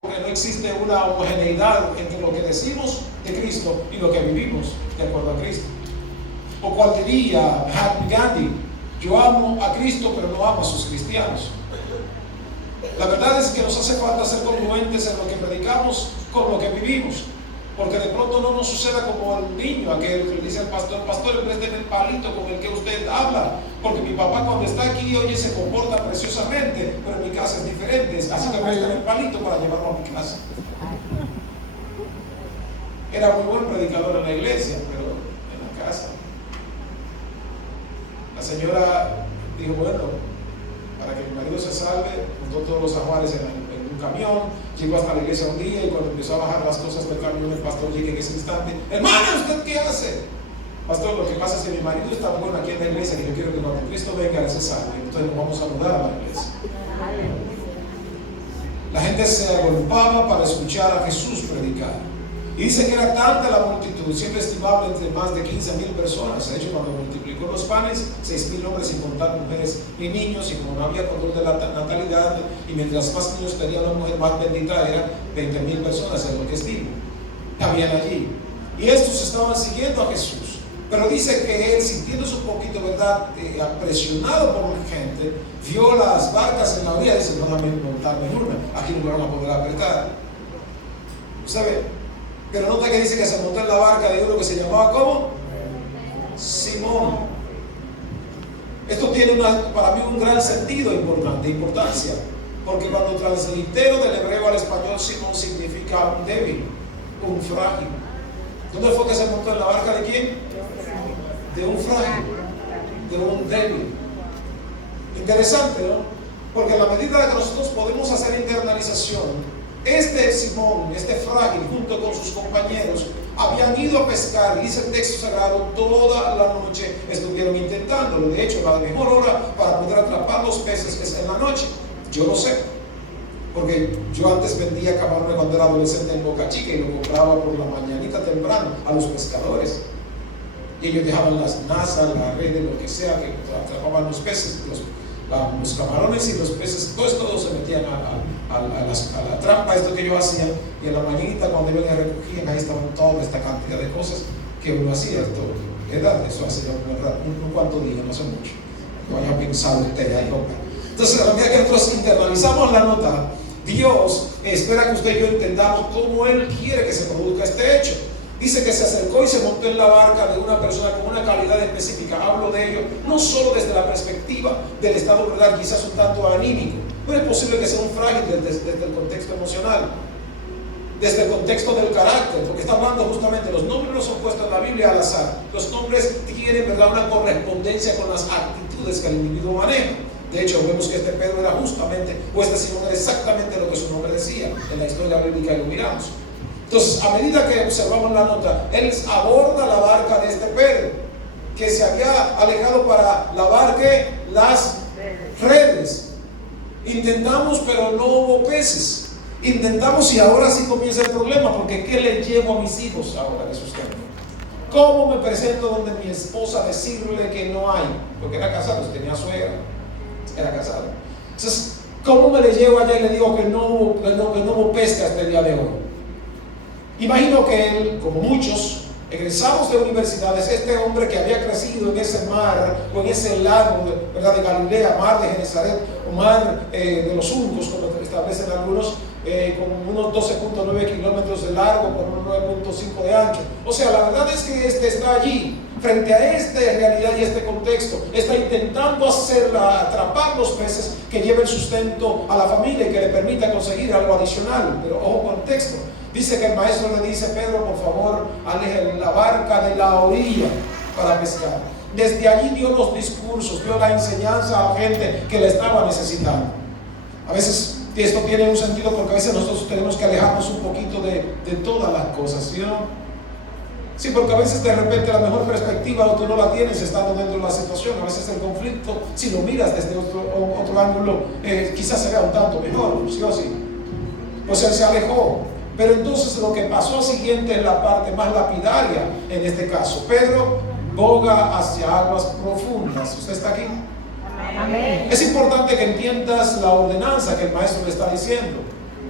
porque no existe una homogeneidad entre lo que decimos de Cristo y lo que vivimos de acuerdo a Cristo. O cual diría Mahatma Gandhi: yo amo a Cristo pero no amo a sus cristianos. La verdad es que nos hace falta ser congruentes en lo que predicamos con lo que vivimos, porque de pronto no nos suceda como al niño aquel que le dice al pastor: pastor, présteme el palito con el que usted habla, porque mi papá cuando está aquí, oye, se comporta preciosamente, pero en mi casa es diferente, así que présteme el palito para llevarlo a mi casa. Era muy buen predicador en la iglesia, pero en la casa. La señora dijo: bueno, para que mi marido se salve, juntó todos los ajuares en un camión, llegó hasta la iglesia un día, y cuando empezó a bajar las cosas del camión, el pastor llega en ese instante: hermana, ¿usted qué hace? Pastor, lo que pasa es que mi marido está bueno aquí en la iglesia, que yo quiero que cuando Cristo venga se salve, entonces nos vamos a mudar a la iglesia. La gente se agolpaba para escuchar a Jesús predicar. Y dice que era tanta la multitud, siempre estimable entre más de 15,000 personas. De hecho, cuando multiplicó los panes, 6,000 hombres sin contar mujeres ni niños, y como no había control de la natalidad, y mientras más niños tenía una mujer, más bendita era, 20,000 personas es lo que estimo. Habían allí. Y estos estaban siguiendo a Jesús. Pero dice que él, sintiéndose un poquito, ¿verdad?, presionado por la gente, vio las barcas en la orilla y dice: no, dame montarme en una, aquí no me van a poder apretar. ¿Sabe? Pero nota que dice que se montó en la barca de uno que se llamaba, ¿cómo? Simón. Esto tiene para mí un gran sentido importancia, porque cuando translitero del hebreo al español, Simón significa un débil, un frágil. ¿Dónde fue que se montó en la barca de quién? De un frágil, de un débil. Interesante, ¿no? Porque a la medida que nosotros podemos hacer internalización, este Simón, este frágil, junto con sus compañeros, habían ido a pescar, y dice el texto sagrado, toda la noche estuvieron intentándolo. De hecho, la mejor hora para poder atrapar los peces es en la noche. Yo lo sé, porque yo antes vendía camarones cuando era adolescente en Boca Chica, y lo compraba por la mañanita temprano a los pescadores. Y ellos dejaban las nazas, las redes, lo que sea, que atrapaban los peces, los camarones y los peces, todos se metían a la trampa, esto que yo hacía, y en la mañanita cuando iban y recogían, ahí estaban toda esta cantidad de cosas que uno hacía, ¿verdad? Eso hace ya un cuanto día, no hace mucho. No haya pensado usted ahí, hombre. Entonces, a la medida que nosotros internalizamos la nota, Dios espera que usted y yo entendamos cómo Él quiere que se produzca este hecho. Dice que se acercó y se montó en la barca de una persona con una calidad específica. Hablo de ello no solo desde la perspectiva del estado, ¿verdad?, quizás un tanto anímico, pero es posible que sea un frágil desde el contexto emocional, desde el contexto del carácter, porque está hablando justamente, los nombres no son puestos en la Biblia al azar. Los nombres tienen, ¿verdad?, una correspondencia con las actitudes que el individuo maneja. De hecho, vemos que este Pedro era justamente, o este Simón era exactamente lo que su nombre decía en la historia bíblica, y lo miramos. Entonces, a medida que observamos la nota, él aborda la barca de este Pedro, que se había alejado para lavar las redes. Intentamos, pero no hubo peces. Intentamos, y ahora sí comienza el problema, porque ¿qué le llevo a mis hijos ahora de sustento? ¿Cómo me presento donde mi esposa decirle que no hay? Porque era casado, tenía suegra, era casado. Entonces, ¿cómo me le llevo allá y le digo que no hubo pesca hasta el día de hoy? Imagino que él, como muchos egresados de universidades, este hombre que había crecido en ese mar, o en ese lago, ¿verdad?, de Galilea, mar de Genesaret, o mar de los Uncos, como establecen algunos, con unos 12,9 kilómetros de largo, por unos 9,5 de ancho. O sea, la verdad es que este está allí, frente a esta realidad y este contexto, está intentando atrapar los peces que lleven sustento a la familia y que le permita conseguir algo adicional. Pero ojo con el texto. Dice que el maestro le dice: Pedro, por favor, aleje la barca de la orilla para pescar. Desde allí dio los discursos, dio la enseñanza a la gente que le estaba necesitando. A veces esto tiene un sentido, porque a veces nosotros tenemos que alejarnos un poquito de todas las cosas, ¿sí o no? Sí, porque a veces de repente la mejor perspectiva tú no la tienes estando dentro de la situación. A veces el conflicto, si lo miras desde otro ángulo, quizás se vea un tanto mejor, ¿sí o sí? Pues él se alejó. Pero entonces lo que pasó siguiente es la parte más lapidaria en este caso. Pedro boga hacia aguas profundas. ¿Usted está aquí? Amén. Es importante que entiendas la ordenanza que el maestro le está diciendo.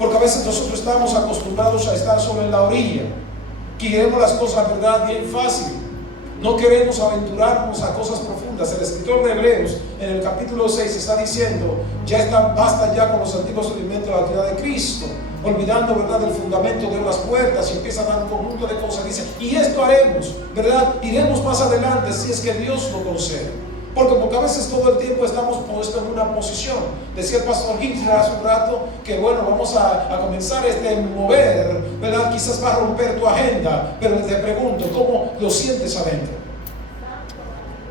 Porque a veces nosotros estamos acostumbrados a estar solo en la orilla. Queremos las cosas, verdad, bien fácil. No queremos aventurarnos a cosas profundas. El escritor de Hebreos en el capítulo 6 está diciendo, basta ya con los antiguos rudimentos de la actividad de Cristo, olvidando, verdad, el fundamento de las puertas, y empieza a dar un conjunto de cosas. Dice, y esto haremos, verdad, iremos más adelante si es que Dios lo concede. Porque a veces todo el tiempo estamos puestos en una posición. Decía el pastor Hitler hace un rato que bueno, vamos a comenzar mover, ¿verdad? Quizás va a romper tu agenda, pero te pregunto, ¿cómo lo sientes adentro?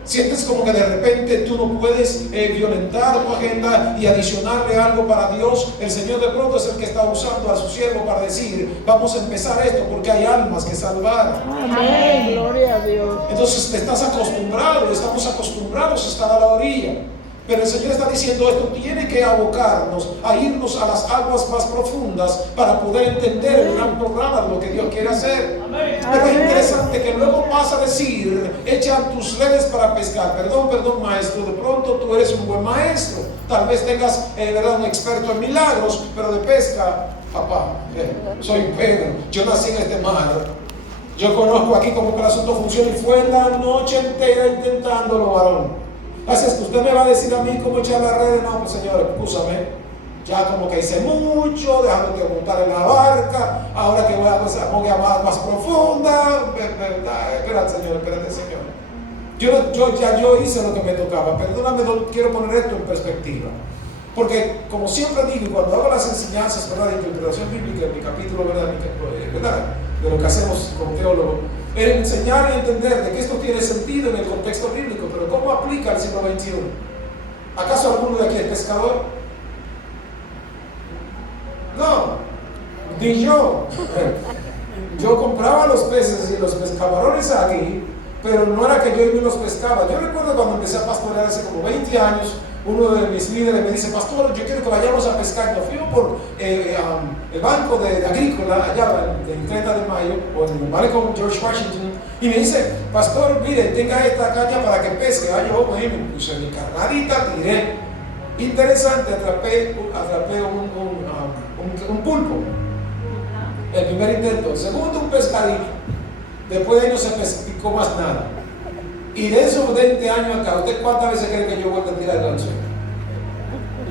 ¿Sientes como que de repente tú no puedes violentar tu agenda y adicionarle algo para Dios? El Señor de pronto es el que está usando a su siervo para decir, vamos a empezar esto porque hay almas que salvar. Amén, gloria a Dios. Entonces estamos acostumbrados a estar a la orilla. Pero el Señor está diciendo, esto tiene que abocarnos a irnos a las aguas más profundas para poder entender el gran programa de lo que Dios quiere hacer. Pero es interesante que luego pasa a decir, echa tus redes para pescar. Perdón, maestro, de pronto tú eres un buen maestro. Tal vez tengas, verdad, un experto en milagros, pero de pesca, papá, soy Pedro, yo nací en este mar. Yo conozco aquí cómo que el asunto funciona y fue la noche entera intentándolo, varón. Así es que usted me va a decir a mí cómo echar las redes. No, pues señor, escúchame. Ya como que hice mucho, dejando que montar en la barca. Ahora que voy a hacer una más profunda. Espérate, señor. Yo hice lo que me tocaba. Perdóname, quiero poner esto en perspectiva. Porque, como siempre digo, cuando hago las enseñanzas, ¿verdad?, de interpretación bíblica, en mi capítulo, ¿verdad?, de lo que hacemos como teólogo, es enseñar y entender de que esto tiene sentido en el contexto bíblico, pero ¿cómo aplica al siglo XXI? ¿Acaso alguno de aquí es pescador? No, ni yo. Yo compraba los peces y los camarones aquí, pero no era que yo los pescaba. Yo recuerdo cuando empecé a pastorear hace como 20 años, uno de mis líderes me dice, pastor, yo quiero que vayamos a pescar. Nos fuimos por el banco de agrícola allá del 30 de mayo, o en el malecón George Washington, y me dice, pastor, mire, tenga esta caña para que pesque. Yo me puse mi carnadita, tiré. Interesante, atrapé un pulpo. El primer intento. El segundo, un pescadito. Después de ahí no se pescó más nada. Y de esos 20 años acá, ¿usted cuántas veces cree que yo voy a tirar el anzuelo?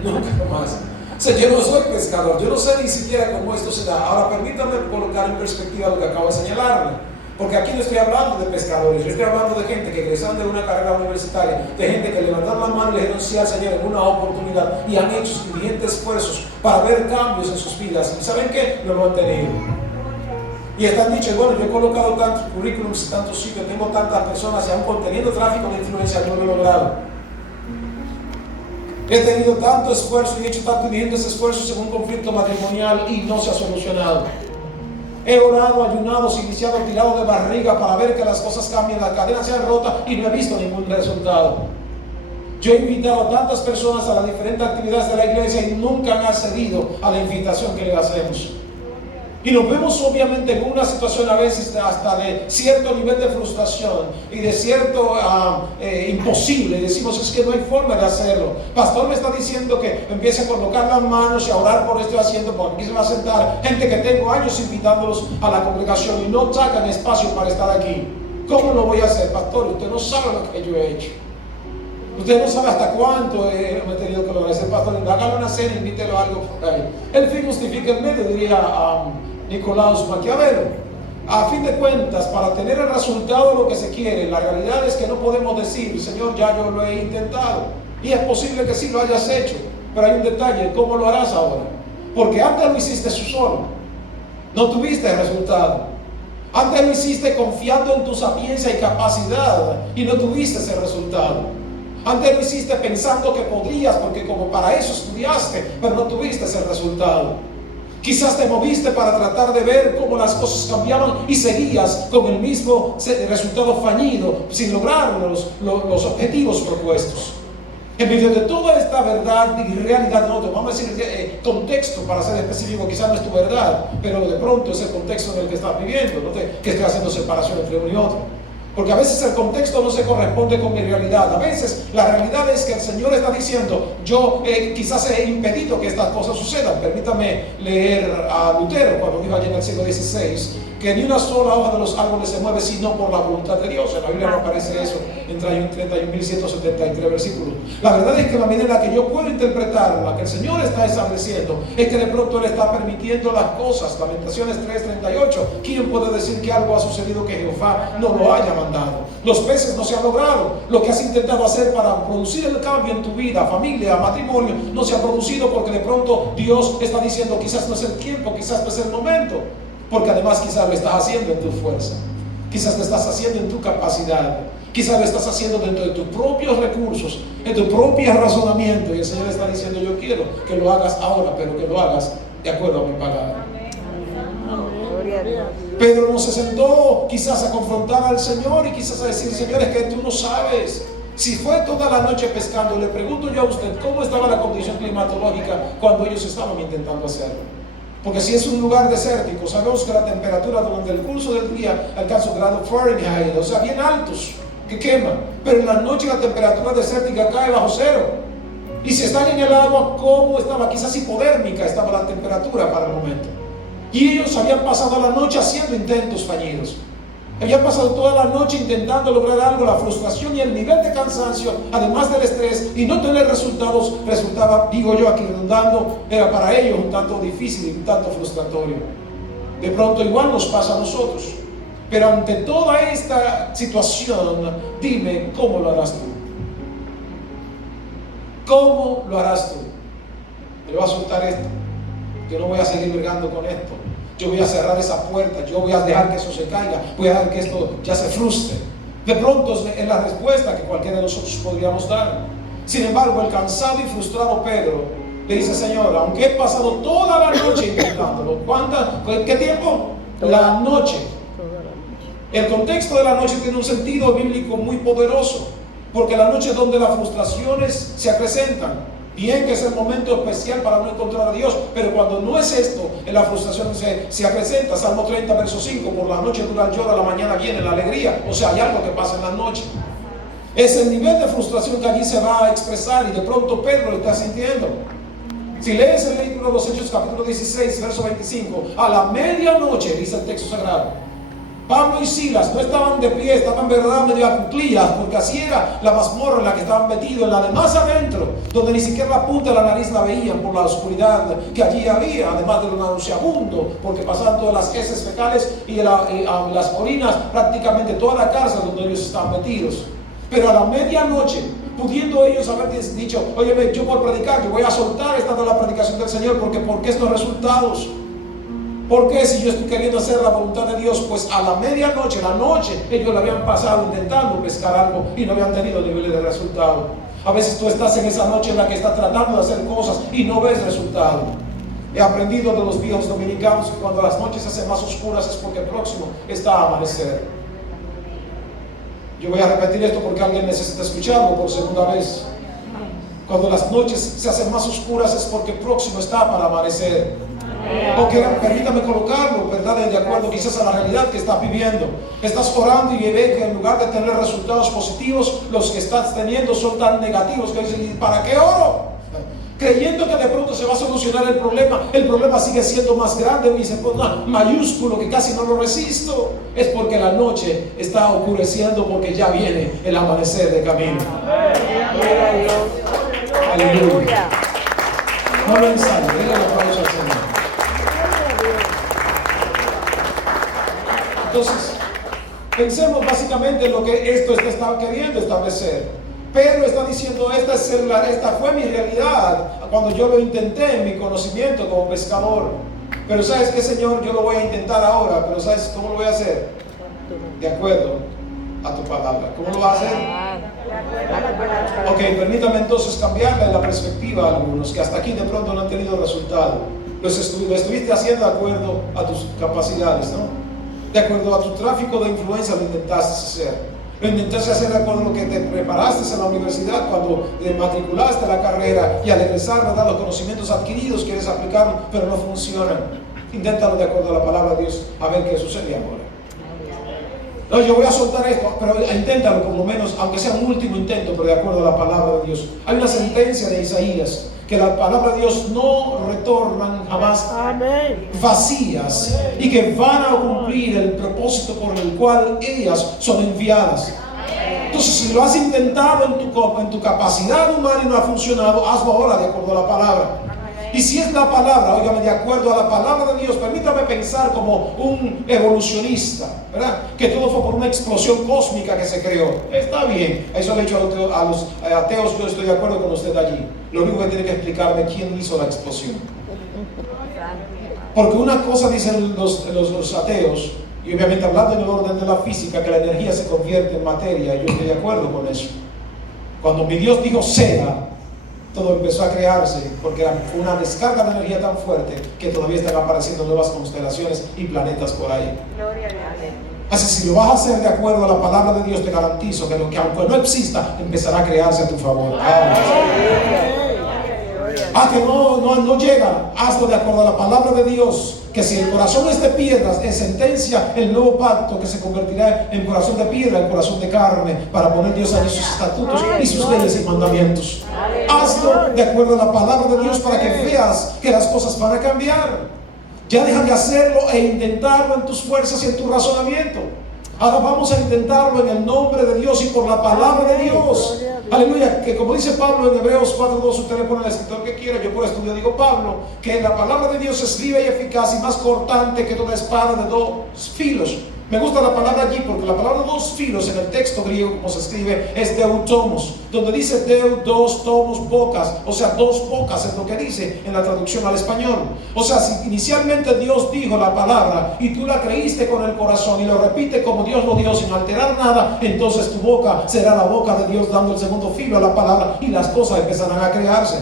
Nunca más. O sea, yo no soy pescador, yo no sé ni siquiera cómo esto se da. Ahora permítame colocar en perspectiva lo que acabo de señalarle. Porque aquí no estoy hablando de pescadores, yo estoy hablando de gente que egresan de una carrera universitaria, de gente que levantaron la mano y le dijeron sí al Señor en una oportunidad y han hecho suficientes esfuerzos para ver cambios en sus vidas. ¿Y saben qué? Lo han tenido. Y están dicho, bueno, yo he colocado tantos currículums en tantos sitios, tengo tantas personas y aún teniendo tráfico de influencia no lo he logrado. He tenido tanto esfuerzo y he hecho tanto diligentes esfuerzos en un conflicto matrimonial y no se ha solucionado. He orado, ayunado, iniciado, tirado de barriga para ver que las cosas cambien, las cadenas se han roto y no he visto ningún resultado. Yo he invitado a tantas personas a las diferentes actividades de la iglesia y nunca han accedido a la invitación que le hacemos. Y nos vemos obviamente en una situación a veces hasta de cierto nivel de frustración y de cierto imposible. Decimos, es que no hay forma de hacerlo. Pastor me está diciendo que empiece a colocar las manos y a orar por esto haciendo, porque aquí se va a sentar gente que tengo años invitándolos a la congregación y no sacan espacio para estar aquí. ¿Cómo lo voy a hacer, pastor? Usted no sabe lo que yo he hecho. Usted no sabe hasta cuánto he tenido que lograr. Ese pastor, hágale una cena, invítelo a algo por ahí. El fin justifica el medio, diría Nicolás Maquiavelo. A fin de cuentas, para tener el resultado de lo que se quiere, la realidad es que no podemos decir, Señor, ya yo lo he intentado. Y es posible que sí lo hayas hecho, pero hay un detalle, ¿cómo lo harás ahora? Porque antes lo hiciste tú solo, no tuviste el resultado. Antes lo hiciste confiando en tu sapiencia y capacidad y no tuviste ese resultado. Antes lo hiciste pensando que podrías, porque como para eso estudiaste, pero no tuviste ese resultado. Quizás te moviste para tratar de ver cómo las cosas cambiaban y seguías con el mismo resultado fallido, sin lograr los objetivos propuestos. En medio de toda esta verdad y realidad, no, vamos a decir contexto para ser específico, quizás no es tu verdad, pero de pronto es el contexto en el que estás viviendo, no que estés haciendo separación entre uno y otro. Porque a veces el contexto no se corresponde con mi realidad. A veces la realidad es que el Señor está diciendo, yo quizás he impedido que estas cosas sucedan. Permítame leer a Lutero cuando vive allí en el siglo XVI, que ni una sola hoja de los árboles se mueve sino por la voluntad de Dios. En la Biblia no aparece eso en 31.173 versículos. La verdad es que la manera en la que yo puedo interpretar la que el Señor está estableciendo es que de pronto Él está permitiendo las cosas. Lamentaciones 3:38. ¿Quién puede decir que algo ha sucedido que Jehová no lo haya mandado? Los peces no se han logrado. Lo que has intentado hacer para producir el cambio en tu vida, familia, matrimonio, no se ha producido porque de pronto Dios está diciendo, quizás no es el tiempo, quizás no es el momento. Porque además quizás lo estás haciendo en tu fuerza, quizás lo estás haciendo en tu capacidad, quizás lo estás haciendo dentro de tus propios recursos, en tu propio razonamiento. Y el Señor está diciendo, yo quiero que lo hagas ahora, pero que lo hagas de acuerdo a mi palabra. Pedro no se sentó quizás a confrontar al Señor y quizás a decir, Señor, es que tú no sabes. Si fue toda la noche pescando, le pregunto yo a usted, ¿cómo estaba la condición climatológica cuando ellos estaban intentando hacerlo? Porque si es un lugar desértico, sabemos que la temperatura durante el curso del día alcanza un grado Fahrenheit, o sea, bien altos, que queman. Pero en la noche la temperatura desértica cae bajo cero. Y si están en el agua, ¿cómo estaba? Quizás hipodérmica estaba la temperatura para el momento. Y ellos habían pasado la noche haciendo intentos fallidos. Habían pasado toda la noche intentando lograr algo. La frustración y el nivel de cansancio, además del estrés y no tener resultados, resultaba, digo yo aquí redundando, era para ellos un tanto difícil y un tanto frustratorio. De pronto igual nos pasa a nosotros. Pero ante toda esta situación, dime, ¿cómo lo harás tú? ¿Cómo lo harás tú? Te voy a soltar esto. Yo no voy a seguir brigando con esto. Yo voy a cerrar esa puerta, yo voy a dejar que eso se caiga, voy a dejar que esto ya se frustre. De pronto es la respuesta que cualquiera de nosotros podríamos dar. Sin embargo, el cansado y frustrado Pedro le dice, Señor, aunque he pasado toda la noche intentándolo, ¿qué tiempo? La noche. El contexto de la noche tiene un sentido bíblico muy poderoso, porque la noche es donde las frustraciones se acrecentan. Bien que es el momento especial para no encontrar a Dios, pero cuando no es esto, en la frustración se acrecenta. Salmo 30, verso 5, por la noche dura el lloro, a la mañana viene la alegría. O sea, hay algo que pasa en la noche. Es el nivel de frustración que allí se va a expresar y de pronto Pedro lo está sintiendo. Si lees el libro de los Hechos, capítulo 16, verso 25, a la medianoche, dice el texto sagrado, Pablo y Silas no estaban de pie, estaban en verdad medio a cuclillas, porque así era la mazmorra en la que estaban metidos, en la de más adentro, donde ni siquiera la punta de la nariz la veían por la oscuridad que allí había, además de lo nauseabundo, porque pasaban todas las heces fecales y las orinas, prácticamente toda la cárcel donde ellos estaban metidos. Pero a la medianoche, pudiendo ellos haber dicho, oye, yo por predicar, yo voy a soltar esta de la predicación del Señor, porque ¿por qué estos resultados? ¿Por qué si yo estoy queriendo hacer la voluntad de Dios? Pues a la medianoche, la noche, ellos la habían pasado intentando pescar algo y no habían tenido niveles de resultado. A veces tú estás en esa noche en la que estás tratando de hacer cosas y no ves resultado. He aprendido de los viejos dominicanos que cuando las noches se hacen más oscuras es porque próximo está a amanecer. Yo voy a repetir esto porque alguien necesita escucharlo por segunda vez. Cuando las noches se hacen más oscuras es porque próximo está para amanecer. Porque permítame colocarlo, ¿verdad? De acuerdo quizás a la realidad que estás viviendo. Estás orando y ve que en lugar de tener resultados positivos, los que estás teniendo son tan negativos que dicen, ¿para qué oro? Creyendo que de pronto se va a solucionar el problema sigue siendo más grande y se pone mayúsculo que casi no lo resisto. Es porque la noche está oscureciendo porque ya viene el amanecer de camino. Aleluya. No lo ensayo, denle el aplauso al Señor. Entonces, pensemos básicamente en lo que esto está queriendo establecer. Pedro está diciendo, esta fue mi realidad cuando yo lo intenté en mi conocimiento como pescador. Pero ¿sabes qué, Señor? Yo lo voy a intentar ahora, pero ¿sabes cómo lo voy a hacer? De acuerdo a tu palabra. ¿Cómo lo vas a hacer? Ok, permítame entonces cambiarle la perspectiva a algunos que hasta aquí de pronto no han tenido resultado. Lo estuviste haciendo de acuerdo a tus capacidades, ¿no? De acuerdo a tu tráfico de influencia lo intentaste hacer. Lo intentaste hacer de acuerdo a lo que te preparaste en la universidad cuando te matriculaste a la carrera y al egresar, ¿verdad? Los conocimientos adquiridos quieres aplicarlos, pero no funcionan. Inténtalo de acuerdo a la palabra de Dios, a ver qué sucede ahora. No, yo voy a soltar esto, pero inténtalo por lo menos, aunque sea un último intento, pero de acuerdo a la palabra de Dios. Hay una sentencia de Isaías, que la palabra de Dios no retornan jamás vacías y que van a cumplir el propósito por el cual ellas son enviadas. Entonces, si lo has intentado en tu capacidad humana y no ha funcionado, hazlo ahora de acuerdo a la palabra. Y si es la palabra, óigame, de acuerdo a la palabra de Dios, permítame pensar como un evolucionista, ¿verdad? Que todo fue por una explosión cósmica que se creó. Está bien, eso le he dicho a los ateos, yo estoy de acuerdo con usted allí. Lo único que tiene que explicarme quién hizo la explosión. Porque una cosa dicen los ateos, y obviamente hablando en el orden de la física, que la energía se convierte en materia, y yo estoy de acuerdo con eso. Cuando mi Dios dijo sea, todo empezó a crearse, porque fue una descarga de energía tan fuerte que todavía están apareciendo nuevas constelaciones y planetas por ahí. Gloria a Dios. Así, si lo vas a hacer de acuerdo a la palabra de Dios, te garantizo que lo que aunque no exista, empezará a crearse a tu favor. Que no llega, hazlo de acuerdo a la palabra de Dios, que si el corazón es de piedras, en sentencia el nuevo pacto que se convertirá en corazón de piedra, en corazón de carne, para poner Dios allí sus estatutos y sus leyes y mandamientos. Hazlo de acuerdo a la palabra de Dios para que veas que las cosas van a cambiar. Ya deja de hacerlo e intentarlo en tus fuerzas y en tu razonamiento. Ahora vamos a intentarlo en el nombre de Dios y por la palabra de Dios. Aleluya, que como dice Pablo en Hebreos 4:2, usted le pone al escritor que quiera, yo por estudio digo Pablo, que la palabra de Dios es viva y eficaz y más cortante que toda espada de dos filos. Me gusta la palabra allí porque la palabra dos filos en el texto griego, como se escribe, es deutomos, donde dice deu, dos, tomos, bocas, o sea, dos bocas es lo que dice en la traducción al español. O sea, si inicialmente Dios dijo la palabra y tú la creíste con el corazón y lo repite como Dios lo dio sin alterar nada, entonces tu boca será la boca de Dios dando el segundo filo a la palabra y las cosas empezarán a crearse.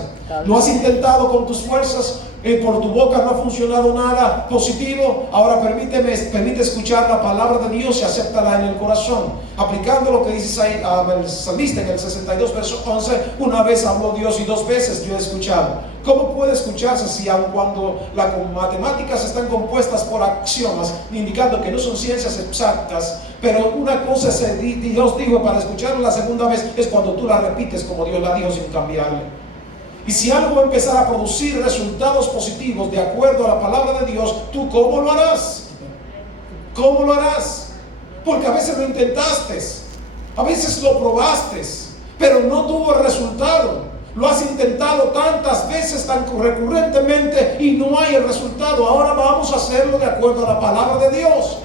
¿Lo has intentado con tus fuerzas? Por tu boca no ha funcionado nada positivo. Ahora permite escuchar la palabra de Dios y acéptala en el corazón, aplicando lo que dice el salmista en el 62 verso 11. Una vez habló Dios y dos veces yo he escuchado. ¿Cómo puede escucharse si aun cuando las matemáticas están compuestas por axiomas, indicando que no son ciencias exactas, pero una cosa es Dios dijo para escucharla la segunda vez es cuando tú la repites como Dios la dijo sin cambiarle? Y si algo va a empezar a producir resultados positivos de acuerdo a la palabra de Dios, ¿tú cómo lo harás? ¿Cómo lo harás? Porque a veces lo intentaste, a veces lo probaste, pero no tuvo el resultado. Lo has intentado tantas veces, tan recurrentemente, y no hay el resultado. Ahora vamos a hacerlo de acuerdo a la palabra de Dios.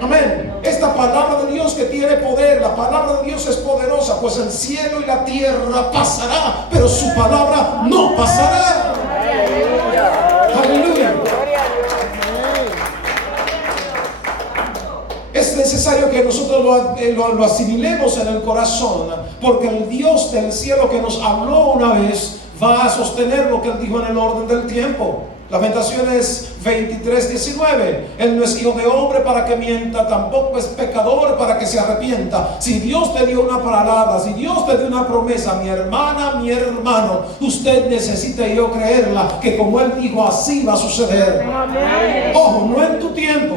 Amén. Esta palabra de Dios que tiene poder, la palabra de Dios es poderosa, pues el cielo y la tierra pasará, pero su palabra no pasará. Aleluya. Es necesario que nosotros lo asimilemos en el corazón, porque el Dios del cielo que nos habló una vez va a sostener lo que Él dijo en el orden del tiempo. Lamentaciones 23:19. Él no es hijo de hombre para que mienta, tampoco es pecador para que se arrepienta. Si Dios te dio una palabra, si Dios te dio una promesa, mi hermana, mi hermano, usted necesita yo creerla, que como Él dijo, así va a suceder. Amén. Ojo, no en tu tiempo,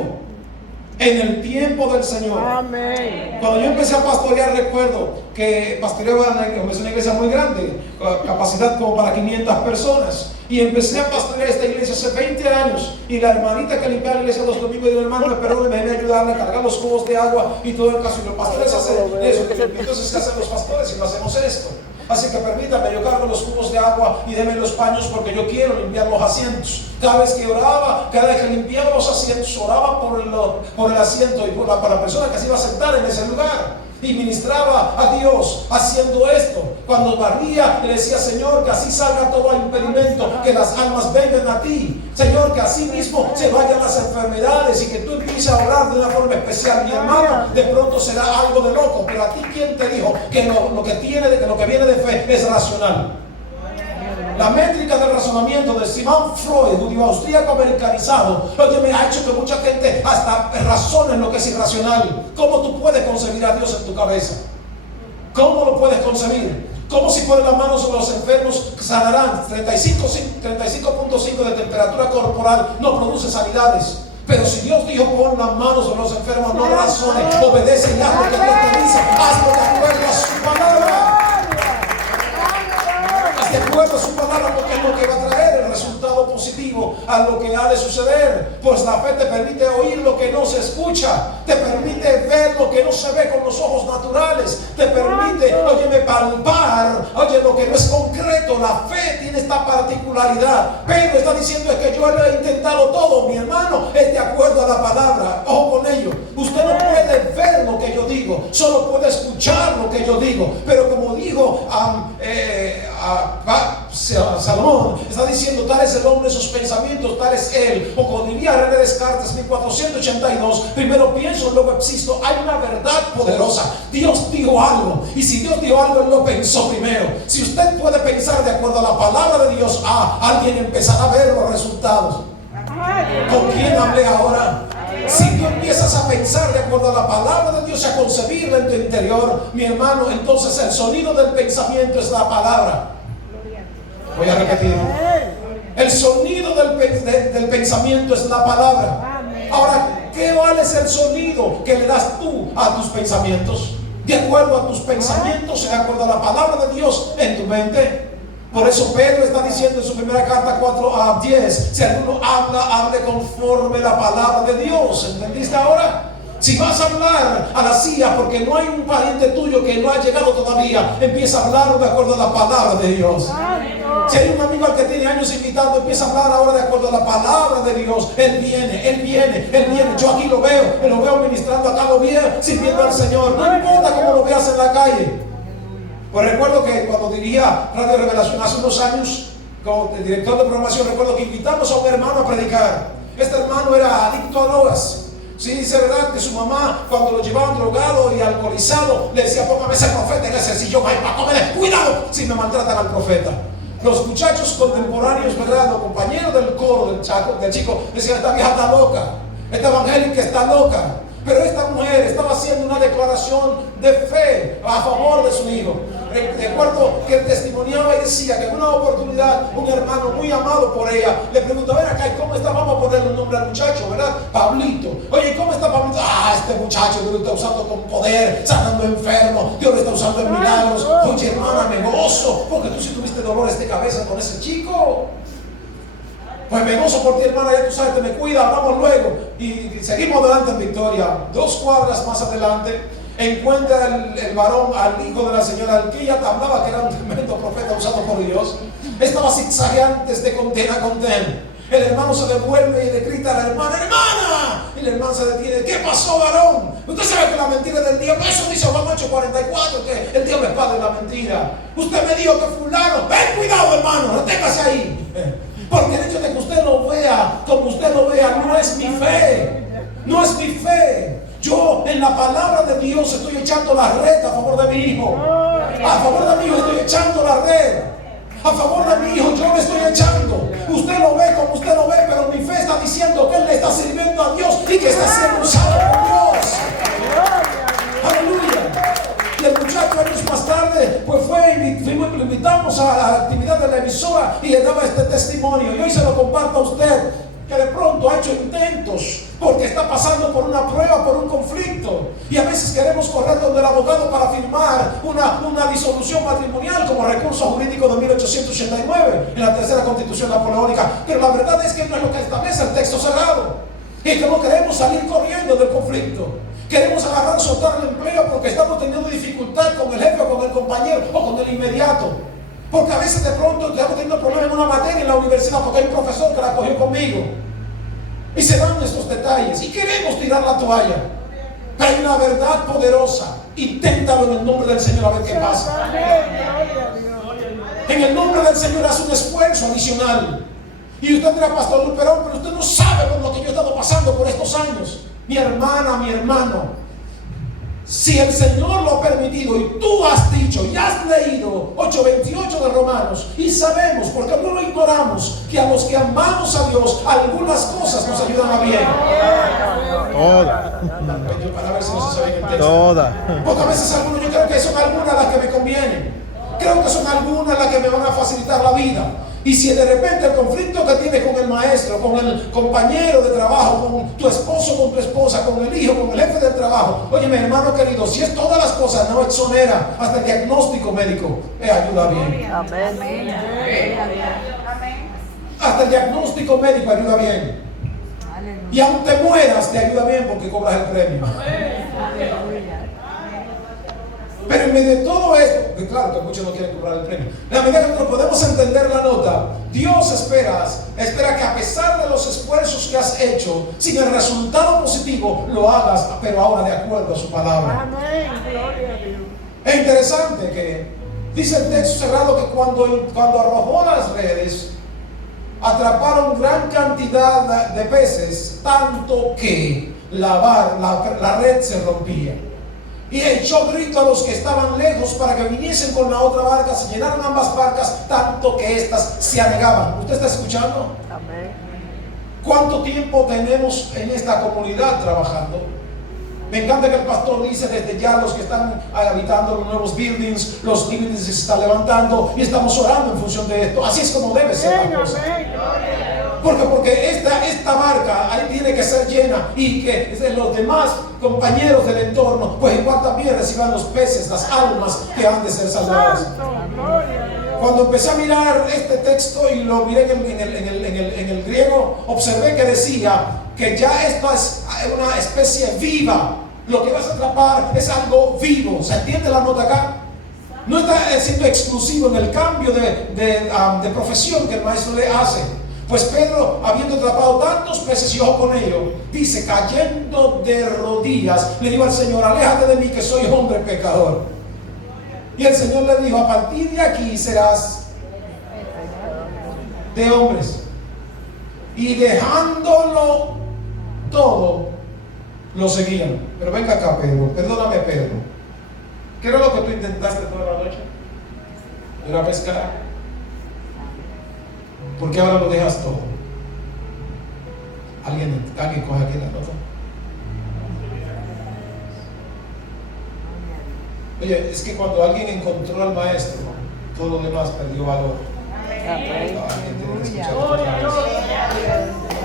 en el tiempo del Señor. Amén. Cuando yo empecé a pastorear, recuerdo que pastoreaba en una iglesia muy grande, capacidad como para 500 personas. Y empecé a pastorear esta iglesia hace 20 años. Y la hermanita que limpiaba la iglesia los domingos dijo, hermano, perdón, me viene a ayudarle a cargar los cubos de agua y todo el caso. Y los pastores hacen eso. Entonces, ¿qué hacen los pastores si no hacemos esto? Así que permítame, yo cargo los cubos de agua y deme los paños porque yo quiero limpiar los asientos. Cada vez que oraba, cada vez que limpiaba los asientos, oraba por el asiento y por la persona que se iba a sentar en ese lugar. Y ministraba a Dios haciendo esto. Cuando barría, le decía, Señor, que así salga todo el impedimento, que las almas vengan a ti. Señor, que así mismo se vayan las enfermedades y que tú empieces a orar de una forma especial. Mi hermano, de pronto será algo de loco, pero a ti, ¿quién te dijo que lo que viene de fe es racional? La métrica del razonamiento de Sigmund Freud, judío austríaco americanizado, me ha hecho que mucha gente hasta razone en lo que es irracional. ¿Cómo tú puedes concebir a Dios en tu cabeza? ¿Cómo lo puedes concebir? ¿Cómo si ponen las manos sobre los enfermos sanarán? 35.5 de temperatura corporal no produce sanidades. Pero si Dios dijo pon las manos sobre los enfermos, no razones, obedece y haz lo que Dios te dice, hazlo de acuerdo a su palabra. Haz de acuerdo a su palabra, porque es lo que va a traer el resultado positivo a lo que ha de suceder. Pues la fe te permite oír lo que no se escucha, te permite ver lo que no se ve con los ojos naturales, te permite, óyeme, palpar, oye, lo que no es concreto. La fe tiene esta particularidad. Pedro está diciendo es que yo lo he intentado todo, mi hermano, es de acuerdo a la palabra. Ojo con ello, usted no puede ver lo que yo digo, solo puede escuchar lo que yo digo. Pero como dijo Salomón, está diciendo tal es el hombre, sus pensamientos, tal es él. O como diría René Descartes, 1482, primero pienso, luego existo. Hay una verdad poderosa. Dios dijo algo, y si Dios dijo algo, él lo pensó primero. Si usted puede pensar de acuerdo a la palabra de Dios, alguien empezará a ver los resultados. ¿Con quién hablé ahora? Si tú empiezas a pensar de acuerdo a la palabra de Dios y a concebirla en tu interior, mi hermano, entonces el sonido del pensamiento es la palabra. Voy a repetirlo. El sonido del pensamiento es la palabra. Ahora, ¿qué vale es el sonido que le das tú a tus pensamientos? De acuerdo a tus pensamientos y de acuerdo a la palabra de Dios en tu mente. Por eso Pedro está diciendo en su primera carta 4:10, si alguno habla, hable conforme la palabra de Dios. ¿Entendiste ahora? Si vas a hablar a la silla porque no hay un pariente tuyo que no ha llegado todavía, empieza a hablar de acuerdo a la palabra de Dios. Si hay un amigo al que tiene años invitando, empieza a hablar ahora de acuerdo a la palabra de Dios. Él viene, Él viene, Él viene. Yo aquí lo veo ministrando, acá lo veo sirviendo al Señor. No importa cómo lo veas en la calle. Pues recuerdo que cuando dirigía Radio Revelación hace unos años, como director de programación, recuerdo que invitamos a un hermano a predicar. Este hermano era adicto a drogas. Sí, dice verdad que su mamá, cuando lo llevaban drogado y alcoholizado, le decía: póngame ese profeta en ese sillo, cuidado si me maltratan al profeta. Los muchachos contemporáneos, ¿verdad?, los compañeros del coro del chico, decían: esta vieja está loca, esta evangélica está loca. Pero esta mujer estaba haciendo una declaración de fe a favor de su hijo. Recuerdo que testimoniaba y decía que en una oportunidad un hermano muy amado por ella le preguntó: ven acá, ¿cómo está? Vamos a ponerle un nombre al muchacho, ¿verdad? Pablito. Oye, ¿cómo está Pablito? Este muchacho Dios lo está usando con poder, sanando enfermos, Dios lo está usando en milagros. Oye, hermana, me gozo, porque tú sí tuviste dolores de cabeza con ese chico. Pues me gozo por ti, hermana, ya tú sabes, te me cuida, hablamos luego. Y seguimos adelante en Victoria. 2 cuadras más adelante encuentra el varón al hijo de la señora, al que ella hablaba que era un tremendo profeta usado por Dios. Estaba zigzagueando de condena a condena. El hermano se devuelve y le grita a la hermana: ¡hermana! Y la hermana se detiene: ¿qué pasó, varón? Usted sabe que la mentira del diablo, eso dice Juan 8:44, que el diablo es padre de la mentira. Usted me dijo que fulano, ven, cuidado, hermano, reténgase ahí. Porque el hecho de que usted lo vea como usted lo vea no es mi fe. No es mi fe. Yo en la palabra de Dios estoy echando la red a favor de mi hijo. A favor de mi hijo estoy echando la red. A favor de mi hijo yo le estoy echando. Usted lo ve como usted lo ve, pero mi fe está diciendo que él le está sirviendo a Dios y que está siendo usado por Dios. Aleluya. Y el muchacho años más tarde pues lo invitamos a la actividad de la emisora y le daba este testimonio. Y hoy se lo comparto a usted, que de pronto ha hecho intentos porque está pasando por una prueba, por un conflicto, y a veces queremos correr donde el abogado para firmar una disolución matrimonial como recurso jurídico de 1889 en la tercera constitución napoleónica. Pero la verdad es que no es lo que establece el texto sagrado, y que no queremos salir corriendo del conflicto. Queremos agarrar, soltar el empleo porque estamos teniendo dificultad con el jefe o con el compañero o con el inmediato. Porque a veces de pronto estamos teniendo problemas en una materia en la universidad porque hay un profesor que la cogió conmigo. Y se dan estos detalles y queremos tirar la toalla. Pero hay una verdad poderosa. Inténtalo en el nombre del Señor a ver qué pasa. En el nombre del Señor haz un esfuerzo adicional. Y usted dirá: pastor Luperón, pero usted no sabe con lo que yo he estado pasando por estos años. Mi hermana, mi hermano, si el Señor lo ha permitido y tú has dicho y has leído 8:28 de Romanos, y sabemos, porque no lo ignoramos, que a los que amamos a Dios algunas cosas nos ayudan a bien. Para ver si no se sabe en el texto. Porque a veces algunos, yo creo que son algunas las que me convienen. Creo que son algunas las que me van a facilitar la vida. Y si de repente el conflicto que tienes con el maestro, con el compañero de trabajo, con tu esposo, con tu esposa, con el hijo, con el jefe del trabajo, oye, mi hermano querido, si es todas las cosas, no exonera hasta el diagnóstico médico, ayuda bien. Amén. Hasta el diagnóstico médico ayuda bien. Y aún te mueras, te ayuda bien porque cobras el premio. Pero en medio de todo esto, que claro que muchos no quieren cobrar el premio, en la medida que nosotros podemos entender la nota, Dios espera que a pesar de los esfuerzos que has hecho, sin el resultado positivo, lo hagas, pero ahora de acuerdo a su palabra. Amén. Gloria a Dios. Es interesante que dice el texto sagrado que cuando arrojó las redes, atraparon gran cantidad de peces, tanto que la red se rompía. Y echó grito a los que estaban lejos para que viniesen con la otra barca. Se llenaron ambas barcas, tanto que éstas se anegaban. ¿Usted está escuchando? Amén. ¿Cuánto tiempo tenemos en esta comunidad trabajando? Me encanta que el pastor dice desde ya los que están habitando los nuevos buildings, los buildings se están levantando y estamos orando en función de esto. Así es como debe ser la cosa. Porque esta barca ahí tiene que ser llena y que los demás compañeros del entorno, pues igual también reciban los peces, las almas que han de ser salvadas. Cuando empecé a mirar este texto y lo miré en el griego, observé que decía que ya esto es una especie viva. Lo que vas a atrapar es algo vivo. ¿Se entiende la nota acá? No está siendo exclusivo en el cambio de profesión que el maestro le hace. Pues Pedro, habiendo atrapado tantos peces y ojo con ello, dice, cayendo de rodillas, le dijo al Señor, aléjate de mí que soy hombre pecador. Y el Señor le dijo, a partir de aquí serás de hombres. Y dejándolo todo, lo seguían. Pero venga acá, Pedro, perdóname, Pedro. ¿Qué era lo que tú intentaste toda la noche? ¿Era pescar? ¿Por qué ahora lo dejas todo? ¿Alguien coge aquí la nota? Oye, es que cuando alguien encontró al maestro, todo lo demás perdió valor.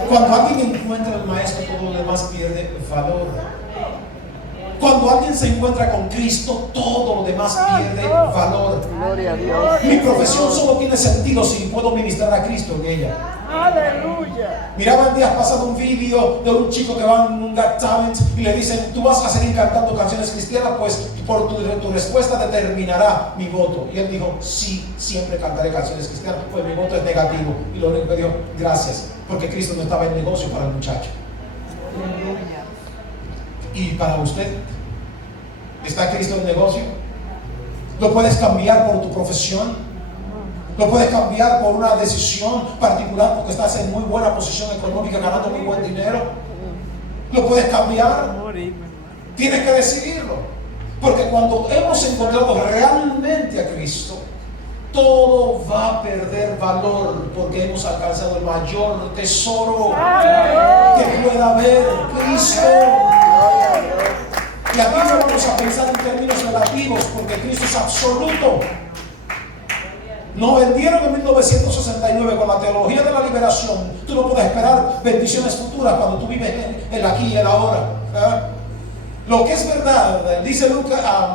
Cuando alguien encuentra al maestro, todo lo demás pierde valor. Cuando alguien se encuentra con Cristo, todo lo demás pierde valor. Gloria a Dios. Mi profesión solo tiene sentido si puedo ministrar a Cristo en ella. Aleluya. Miraba el día pasado un vídeo de un chico que va en un Got Talent y le dicen, tú vas a seguir cantando canciones cristianas, pues por tu respuesta determinará mi voto. Y él dijo, sí, siempre cantaré canciones cristianas, pues mi voto es negativo. Y lo único que dijo, gracias, porque Cristo no estaba en negocio para el muchacho. Aleluya. ¿Y para usted? ¿Está Cristo en negocio? ¿Lo puedes cambiar por tu profesión? ¿Lo puedes cambiar por una decisión particular porque estás en muy buena posición económica, ganando muy buen dinero? ¿Lo puedes cambiar? Tienes que decidirlo. Porque cuando hemos encontrado realmente a Cristo, todo va a perder valor porque hemos alcanzado el mayor tesoro que pueda haber, Cristo. Y aquí no vamos a pensar en términos relativos porque Cristo es absoluto. Nos vendieron en 1969 con la teología de la liberación. Tú no puedes esperar bendiciones futuras cuando tú vives en el aquí y el ahora. Lo que es verdad, dice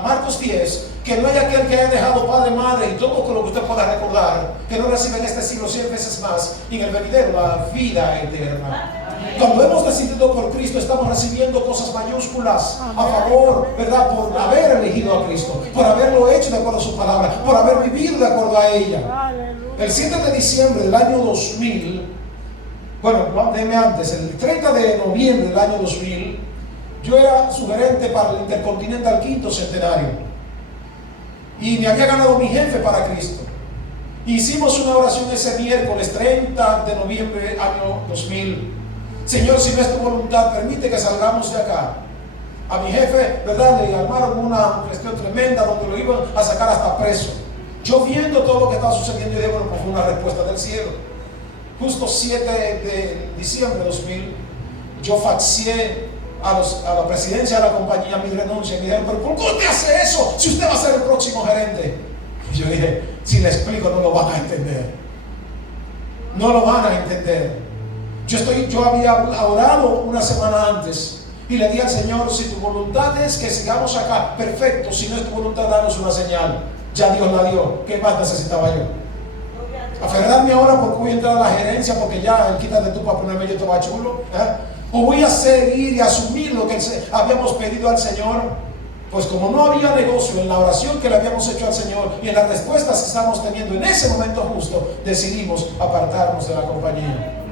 Marcos 10, que no hay aquel que haya dejado padre, madre y todo lo que usted pueda recordar, que no recibe en este siglo 100 veces más y en el venidero la vida eterna. Cuando hemos decidido por Cristo, estamos recibiendo cosas mayúsculas a favor, ¿verdad? Por haber elegido a Cristo, por haberlo hecho de acuerdo a su palabra, por haber vivido de acuerdo a ella. El 7 de diciembre del año 2000, bueno, déjeme antes, el 30 de noviembre del año 2000, yo era sugerente para el Intercontinental Quinto Centenario y me había ganado mi jefe para Cristo. Hicimos una oración ese miércoles 30 de noviembre del año 2000. Señor, si no es tu voluntad, permite que salgamos de acá. A mi jefe, ¿verdad? Le armaron una cuestión tremenda donde lo iban a sacar hasta preso. Yo viendo todo lo que estaba sucediendo, yo dije, bueno, pues fue una respuesta del cielo. Justo 7 de diciembre de 2000, yo faxié a la presidencia de la compañía mi renuncia y me dijeron, pero ¿por qué usted hace eso si usted va a ser el próximo gerente? Y yo dije, si le explico no lo van a entender. no lo van a entender. Yo había orado una semana antes y le dije al Señor, si tu voluntad es que sigamos acá, perfecto. Si no es tu voluntad, danos una señal. Ya Dios la dio. ¿Qué más necesitaba yo? Aferrarme ahora porque voy a entrar a la gerencia, porque ya el quítate tú para ponerme yo todo chulo, o voy a seguir y asumir lo que habíamos pedido al Señor. Pues como no había negocio en la oración que le habíamos hecho al Señor y en las respuestas que estamos teniendo en ese momento justo, decidimos apartarnos de la compañía.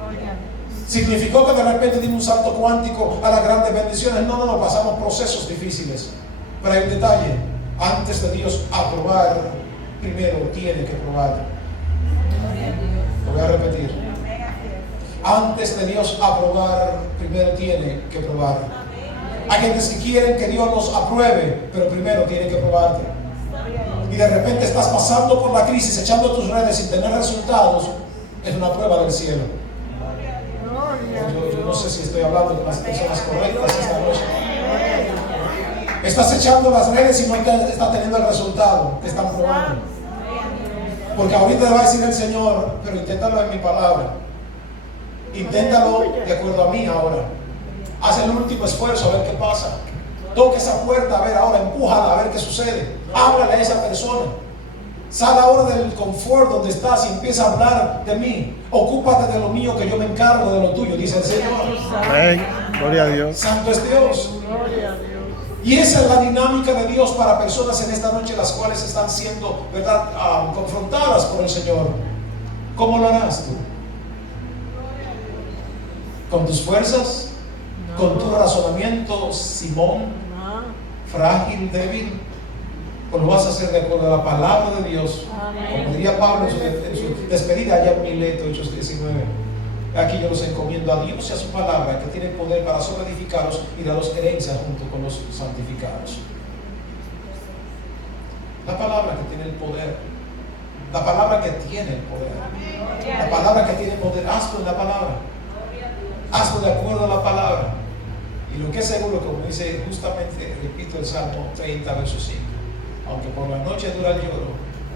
¿Significó que de repente dimos un salto cuántico a las grandes bendiciones? No, pasamos procesos difíciles. Pero hay un detalle: antes de Dios aprobar, primero tiene que probar. Lo voy a repetir. Antes de Dios aprobar, primero tiene que probar. Hay gentes que quieren que Dios los apruebe, pero primero tiene que probarte. Y de repente estás pasando por la crisis, echando tus redes sin tener resultados. Es una prueba del cielo. Yo no sé si estoy hablando con las personas correctas esta noche. Estás echando las redes y no estás teniendo el resultado. Te están probando. Porque ahorita te va a decir el Señor, pero inténtalo en mi palabra. Inténtalo de acuerdo a mí ahora. Haz el último esfuerzo a ver qué pasa. Toca esa puerta, a ver ahora, empújala a ver qué sucede. Háblale a esa persona. Sal ahora del confort donde estás y empieza a hablar de mí. Ocúpate de lo mío, que yo me encargo de lo tuyo, dice el Señor. Amén. Gloria a Dios. Santo es Dios. Y esa es la dinámica de Dios para personas en esta noche, las cuales están siendo, ¿verdad?, confrontadas por el Señor. ¿Cómo lo harás tú? ¿Con tus fuerzas? ¿Con tu razonamiento, Simón, frágil, débil? ¿O lo vas a hacer de acuerdo a la palabra de Dios? Como diría Pablo en su despedida allá en Mileto, Hechos 19. Aquí yo los encomiendo a Dios y a su palabra, que tiene poder para sobreedificaros y daros herencia junto con los santificados. La palabra que tiene el poder. La palabra que tiene el poder. La palabra que tiene poder. Hazlo en la palabra. Hazlo de acuerdo a la palabra. Y lo que es seguro, como dice justamente, repito, el Salmo 30, verso 5. Aunque por la noche dura el lloro,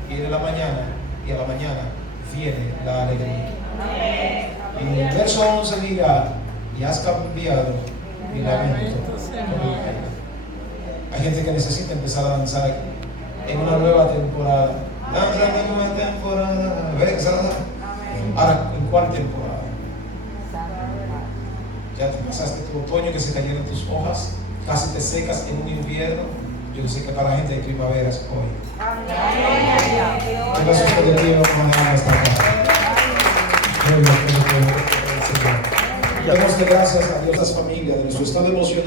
viene la mañana, y a la mañana viene la alegría. Y en el verso 11 dirá: y has cambiado mi lamento por alegría. Hay gente que necesita empezar a danzar en una nueva temporada. Danza en una nueva temporada. Ahora, ¿en cuál temporada? Ya te pasaste tu otoño, que se cayeron tus hojas, casi te secas en un invierno. Yo sé que para la gente de primavera es hoy. Gracias por el día, Demos gracias a Dios, las familias de nuestro estado emocional.